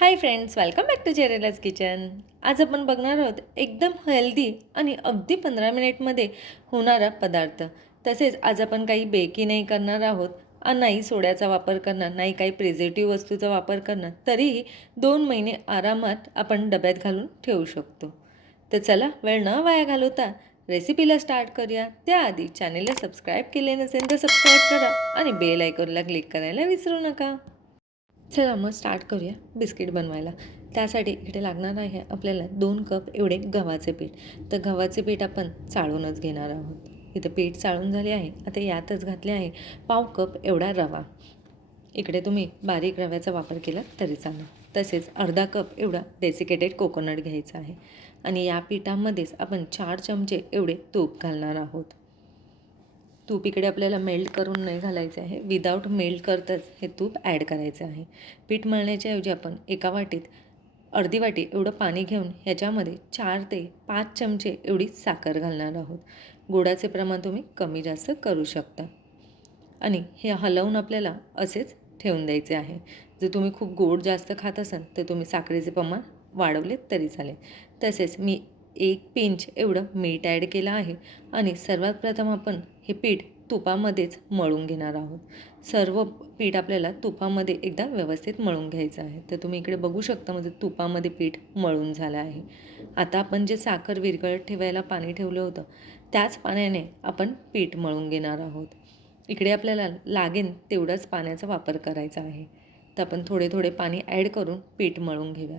High friends, welcome back to जेरेलाज kitchen. आज आपण बघणार आहोत एकदम हेल्दी आणि अगदी 15 मिनिटमध्ये होणारा पदार्थ. तसेच आज आपण काही बेकी नाही करणार आहोत, नाही सोड्याचा वापर करणार, नाही काही प्रिझर्वेटिव्ह वस्तूचा वापर करणार. तरीही 2 महिने आरामात आपण डब्यात घालून ठेवू शकतो. तर चला वेळ न वाया घालवता रेसिपीला स्टार्ट करूया. त्याआधी चॅनेलला सबस्क्राईब केले नसेल तर सबस्क्राईब करा आणि बेल आयकॉनला क्लिक करायला विसरू नका. चला मग स्टार्ट करूया बिस्किट बनवायला. त्यासाठी इकडे लागणार आहे आपल्याला 2 कप एवढे गव्हाचे पीठ. तर गव्हाचे पीठ आपण चाळूनच घेणार आहोत. इथं पीठ चाळून झाले आहे. आता यातच घातले आहे पाव कप एवढा रवा. इकडे तुम्ही बारीक रव्याचा वापर केला तरी चालेल. तसेच अर्धा कप एवढा डेसिकेटेड कोकोनट घ्यायचा आहे आणि या पिठामध्येच आपण 4 चमचे एवढे तूप घालणार आहोत. तूप इकडे आपल्याला मेल्ट करून नाही घालायचं आहे, विदाऊट मेल्ट करताच हे तूप ॲड करायचं आहे. पीठ मळण्याच्या ऐवजी आपण एका वाटीत अर्धी वाटी एवढं पाणी घेऊन ह्याच्यामध्ये 4 ते 5 चमचे एवढी साखर घालणार आहोत. गोडाचे प्रमाण तुम्ही कमी जास्त करू शकता आणि हे हलवून आपल्याला असेच ठेवून द्यायचे आहे. जर तुम्ही खूप गोड जास्त खात असाल तर तुम्ही साखरेचे प्रमाण वाढवले तरी चालेल. तसेच मी 1 पिंच एवढं मीठ ॲड केलं आहे आणि सर्वात प्रथम आपण हे पीठ तुपामध्येच मळून घेणार आहोत. सर्व पीठ आपल्याला तुपामध्ये एकदा व्यवस्थित मळून घ्यायचं आहे. तर तुम्ही इकडे बघू शकता म्हणजे तुपामध्ये पीठ मळून झालं आहे. आता आपण जे साखर विरघळत ठेवायला पाणी ठेवलं होतं त्याच पाण्याने आपण पीठ मळून घेणार आहोत. इकडे आपल्याला लागेल तेवढाच पाण्याचा वापर करायचा आहे. तर आपण थोडे थोडे पाणी ॲड करून पीठ मळून घेऊया.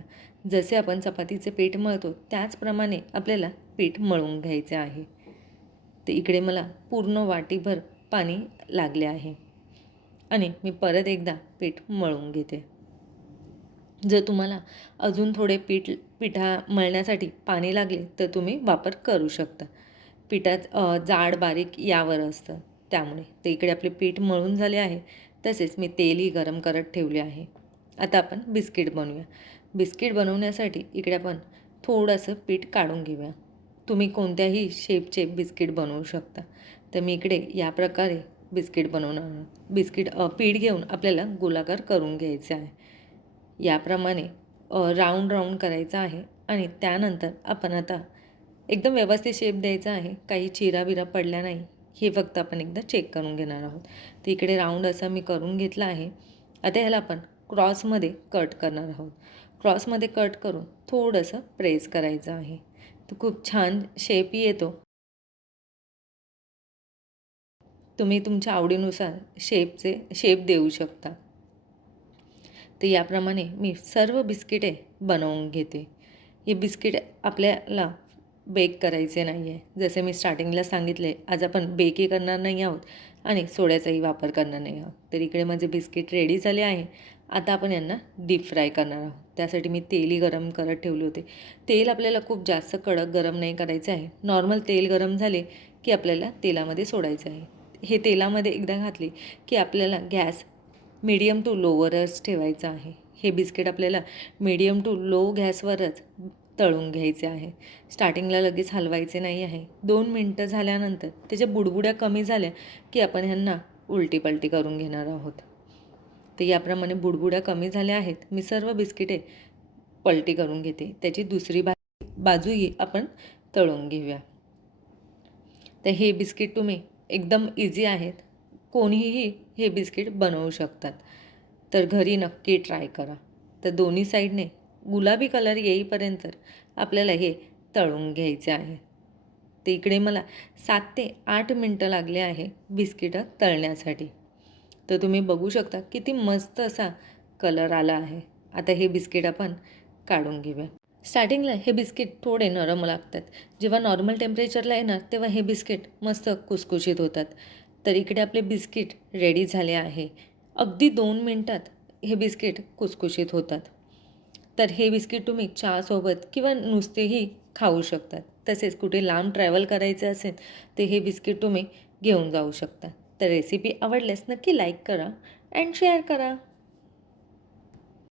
जसे आपण चपातीचे पीठ मळतो त्याचप्रमाणे आपल्याला पीठ मळून घ्यायचे आहे. तर इकडे मला पूर्ण वाटीभर पाणी लागले आहे आणि मी परत एकदा पीठ मळून घेते. जर तुम्हाला अजून थोडे पिठा मळण्यासाठी पाणी लागले तर तुम्ही वापर करू शकता. पिठात जाड बारीक यावर असतं त्यामुळे. तर इकडे आपले पीठ मळून झाले आहे. तसेच मी तेलही गरम करत ठेवले आहे. आता आपण बिस्किट बनवूया. बिस्किट बनवण्यासाठी इकडे आपण थोडंसं पीठ काढून घेऊया. तुम्ही कोणत्याही शेपचे बिस्किट बनवू शकता. तर मी इकडे या प्रकारे बिस्किट बनवणार आहे. पीठ घेऊन आपल्याला गोलाकार करून घ्यायचे आहे. याप्रमाणे राऊंड करायचं आहे आणि त्यानंतर आपण आता एकदम व्यवस्थित शेप द्यायचा आहे. काही चिराबिरा पडल्या नाही हे फक्त आपण एकदा चेक करून घेणार आहोत. तर इकडे राऊंड असा मी करून घेतला आहे. आता ह्याला आपण क्रॉसमध्ये कट करणार आहोत. क्रॉसमध्ये कट करून थोडंसं प्रेस करायचं आहे. तर खूप छान शेप येतो. तुम्ही तुमच्या आवडीनुसार शेप देऊ शकता. तर याप्रमाणे मी सर्व बिस्किटे बनवून घेते. हे बिस्किट आपल्याला बेक करायचे नाही आहे. जसे मी स्टार्टिंगला सांगितले, आज आपण बेकही करणार नाही आहोत आणि सोड्याचाही वापर करणार नाही आहोत. तर इकडे माझे बिस्किट रेडी झाले आहे. आता आपण यांना डीप फ्राय करणार आहोत. त्यासाठी मी तेलही गरम करत ठेवले होते. तेल आपल्याला खूप जास्त कडक गरम नाही करायचं आहे. नॉर्मल तेल गरम झाले की आपल्याला तेलामध्ये सोडायचं आहे. हे तेलामध्ये एकदा घातले की आपल्याला गॅस मीडियम टू लोवरच ठेवायचं आहे. हे बिस्किट आपल्याला मीडियम टू लो गॅसवरच तळून घ्यायचे आहे. स्टार्टिंगला लगेच हलवायचे नाही आहे. 2 मिनटं झाल्यानंतर त्याच्या बुडबुड्या कमी झाल्या की आपण ह्यांना उलटी-पलटी करून घेणार आहोत. तर याप्रमाणे बुडबुड्या कमी झाल्या आहेत. मी सर्व बिस्किटे पलटी करून घेते. त्याची दुसरी बाजूही आपण तळून घेऊया. तर हे बिस्किट तुम्ही एकदम इझी आहेत. कोणीही हे बिस्किट बनवू शकतात. तर घरी नक्की ट्राय करा. तर दोन्ही साईडने गुलाबी कलर येईपर्यंत आपल्याला हे तळून घ्यायचे आहे. तर इकडे मला 7 ते 8 मिनटं लागले आहे बिस्किटं तळण्यासाठी. तर तुम्ही बघू शकता किती मस्त असा कलर आला आहे. आता हे बिस्किट आपण काढून घेऊया. स्टार्टिंगला हे बिस्किट थोडे नरम लागतात. जेव्हा नॉर्मल टेम्परेचरला येणार तेव्हा हे बिस्किट मस्त खुसखुशीत होतात. तर इकडे आपले बिस्किट रेडी झाले आहे. अगदी 2 मिनटात हे बिस्किट खुसखुशीत होतात. तर हे बिस्किट तुम्ही चहासोबत किंवा नुसतेही खाऊ शकतात. तसेच कुठे लांब ट्रॅव्हल करायचे असेल तर हे बिस्किट तुम्ही घेऊन जाऊ शकता. तर रेसिपी आवडल्यास नक्की लाईक करा अँड शेअर करा.